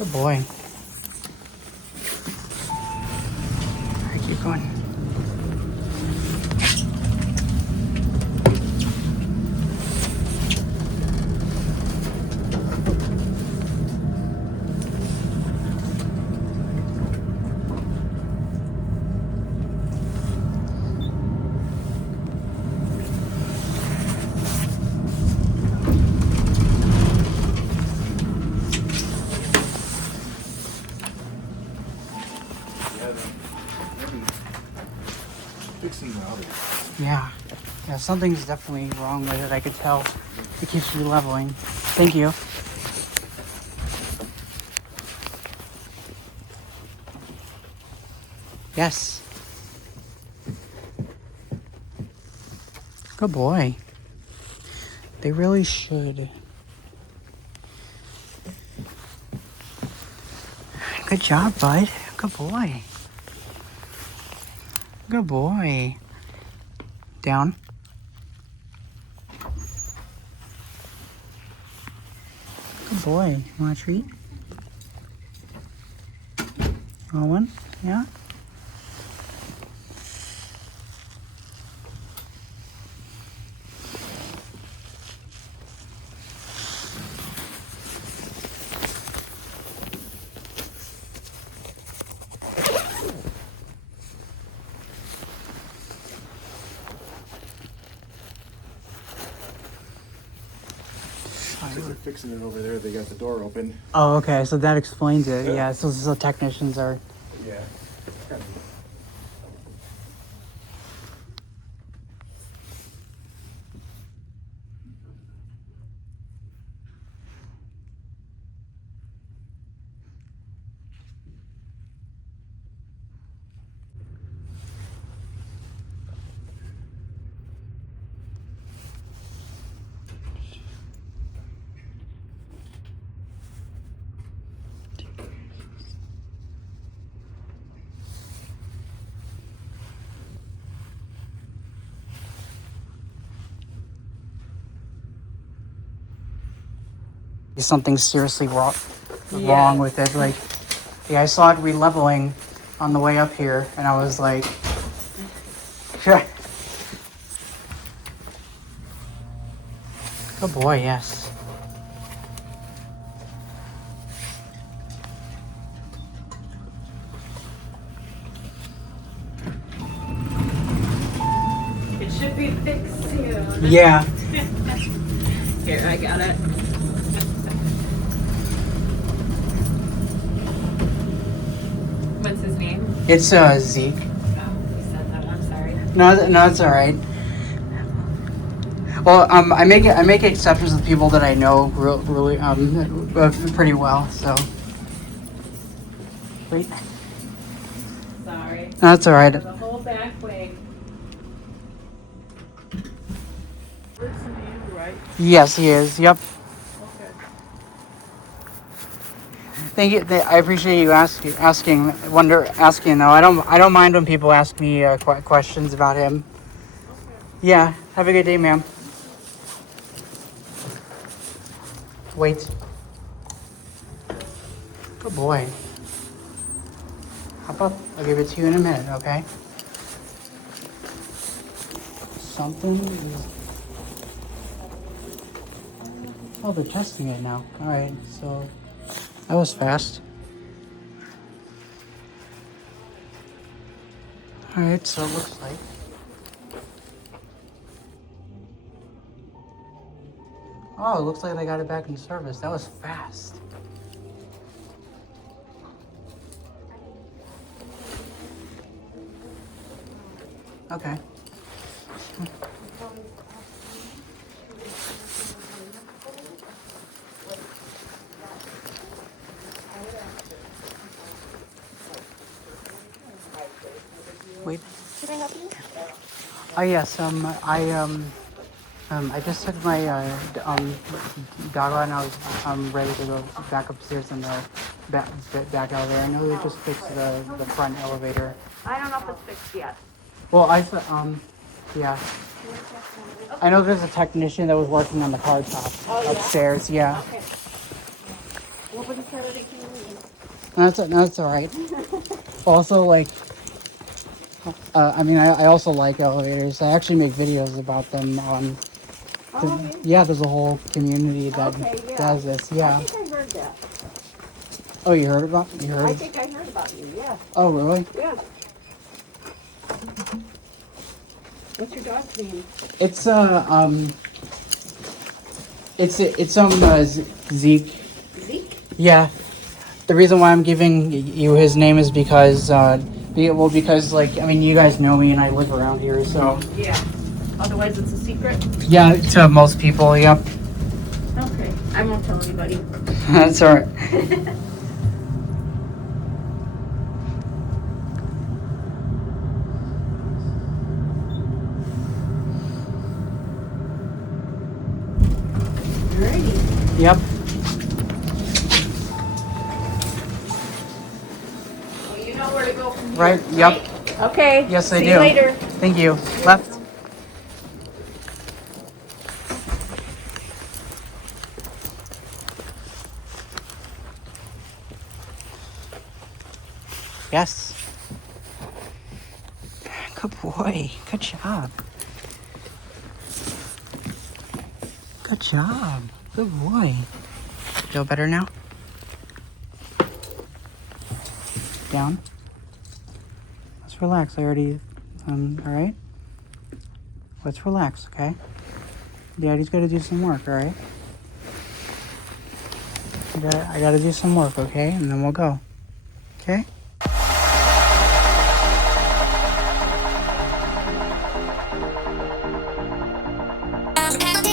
Good boy. All right, keep going. Fixing the other. Yeah. Yeah, something's definitely wrong with it. I could tell. It keeps re-leveling. Thank you. Yes. Good boy. They really should. Good job, bud. Good boy. Good boy. Down. Good boy. You want a treat? Want one? Yeah? Because they're fixing it over there, they got the door open. Oh, okay. So that explains it. Yeah. So technicians are. Yeah. Something seriously wrong with it. Like, yeah, I saw it re-leveling on the way up here, and I was like, good boy, yes. It should be fixed soon. Yeah. Here, I got it. What's his name? It's Zeke. Oh, you said that. I'm sorry. No, it's all right. Well, I make exceptions with people that I know really pretty well. So, wait. Sorry. No, it's all right. The whole back way. Listen to you, right? Yes, he is. Yep. Okay. Thank you. I appreciate you asking. Asking though. I don't mind when people ask me questions about him. Yeah. Have a good day, ma'am. Wait. Good boy. How about I'll give it to you in a minute, okay? Something is... Oh, they're testing it now. Alright, so... That was fast. Alright, so it looks like... Oh, it looks like they got it back in service. That was fast. Okay. Wait. Can I help you? Oh yes. I just took my dog out and I was ready to go back upstairs in the back elevator. I know they just fixed the front elevator. I don't know if it's fixed yet. Well, yeah. I know there's a technician that was working on the car top upstairs. Yeah. Okay. Nobody said anything. That's all right. Also, like, I mean, I also like elevators. I actually make videos about them on. Oh, Yeah, there's a whole community that okay, yeah. does this. I Yeah. think I heard that. Oh, you heard about? You I heard? think I heard about you, yeah. Oh, really? Yeah. What's your dog's name? It's Zeke. Zeke? Yeah. The reason why I'm giving you his name is because because like I mean you guys know me and I live around here, so Yeah. Otherwise it's a secret? yeah, to most people, yep. Okay. I won't tell anybody. That's all right. Alrighty. Yep. Well, you know where to go from here. Right. Yep. Okay. Yes, I See do. you later. Thank you. Left. Yes. Good boy. Good job. Good job. Good boy. Feel better now? Down. Let's relax. I already, all right? Let's relax, okay? Daddy's got to do some work, all right? I got to do some work, okay? And then we'll go. Okay? Yeah.